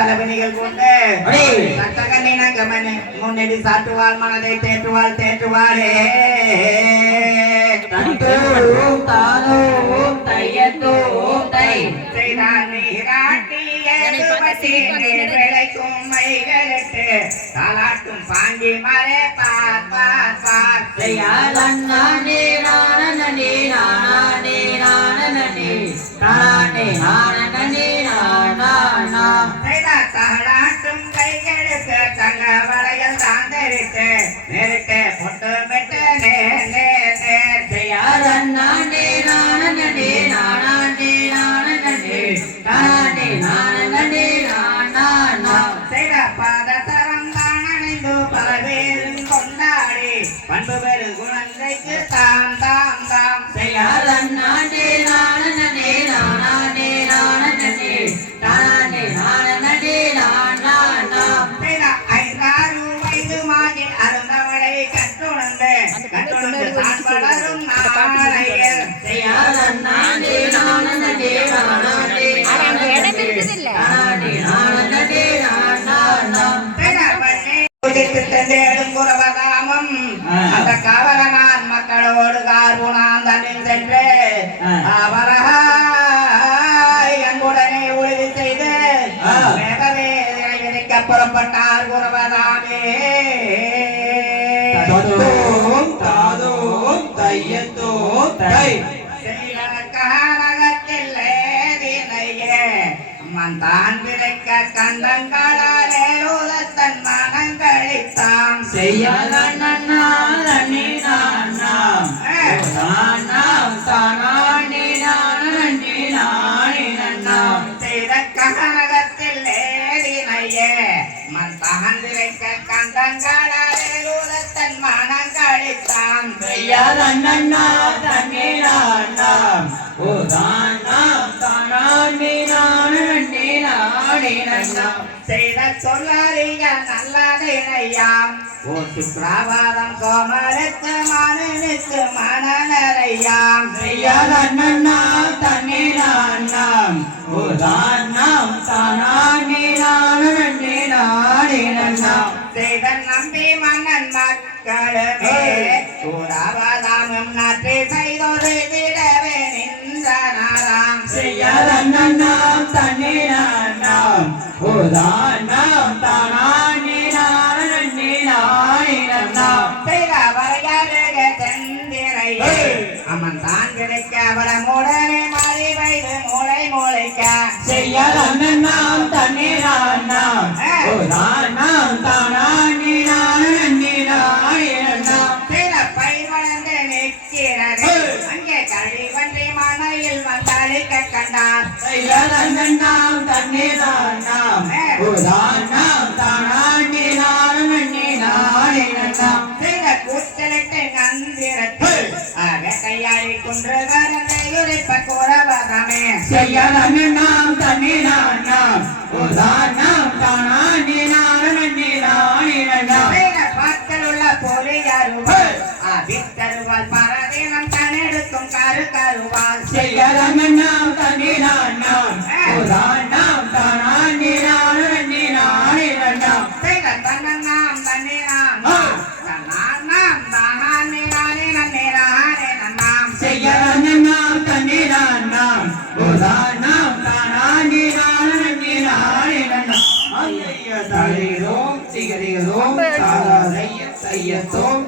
பலவினிகள் கொண்டு சட்டகண்ணி நங்கமனே முன்னெடி சாட்டுவாள் மனதை தேற்றுவாள் தேற்றுவாளே தந்தோம் தானோம் தையத்தோம் தை செய்தான் நீராட்டிய விளைக்கும் மைகளிட்டு தாலாட்டும் பாஞ்சி மறை பார் பார் பார் செய்யாதே நானே நானே நானே நானே நானே நானா செய்தார் தாலாட்டும் கைகளுக்கு தங்க வளையல் தாந்தரிட்டு நெருட்டு பொட்டு மெட்டு நேர் நேர் நேர் செய்யாதே நானே நானே நானே நானே நானே நானா செய்த பாதசரம் தான் அணிந்து பலவேலும் கொண்டாடி பண்பு பெரு குழந்தைக்கு தாம் தாம் தாம் செய்யாதே நானே நானே நானே நானே நானே நானா செய்த 5-6 வயது மாறி அருந்தவளை கட்டுணர்ந்து தான் வளரும் நாளையில் செய்யாதே நானே நானே தேடும் குரவதாமம் அந்த காவலனார் மக்களோடு கார்புணான் தன்னில் சென்று அவரகுடனே உறுதி செய்து மேகவே விதைக்க புறப்பட்டார் குரவதாமே தான் விளைக்க கந்தங்களாலே தன் மனங்களித்தாம் செய்யாத செய்த கனகத்தில் ஏறினையே மன் தான் விளைக்க கந்தங்களாலே தன் மனங்களித்தாம் செய்யாத செய்த சொல்லறிய நல்லதையாம் ஓ சுப்ரபாதம் கோமலுக்கு மனுனுக்கு மனநரையாம் செய்யாத தண்ணீராம் ஓ தானம் செய்த நம்பி மன்னன் மக்களுமே சூராபாதாமும் நன்றி செய்தொரு விடவே நின்றனாராம் செய்யாத தண்ணீராம் ஓ தானம் செய்த வரையாடுக செந்திரையே அம்மன் தான் கிடைக்க வளமுடனே மழை வைது மூளை மூளைக்க செய்யாத தண்ணீராம் ஓ தானம் செய்த பயிர் வளர்ந்து நிற்கிறது அங்கே கழிவன்றி மனையில் வந்தளிக்க கண்டார் செய்யாத தண்ணீராம் ஓ தானம் செய்த கூச்சலிட்டு நந்திரத்து கையாளி குன்று வரலையுரைப்ப குறவரமே செய்யாத தண்ணீராம் ஓ தானம் பாக்கள் உள்ள போலியாருவாள் வித்தருவாள் பரதீனம் தனெடுக்கும் கரு கருவாள் செய்யாத தண்ணீராம் ஓ தானம் செய்த தன்னாம் தண்ணீராம் தன்னாம் தானே நானே நன்னேரானே நன்னாம் செய்யாத தண்ணீராம் ஓ தானம் தளிரோம் சிகரிரோம் சாதாதைய செய்யத்தோம்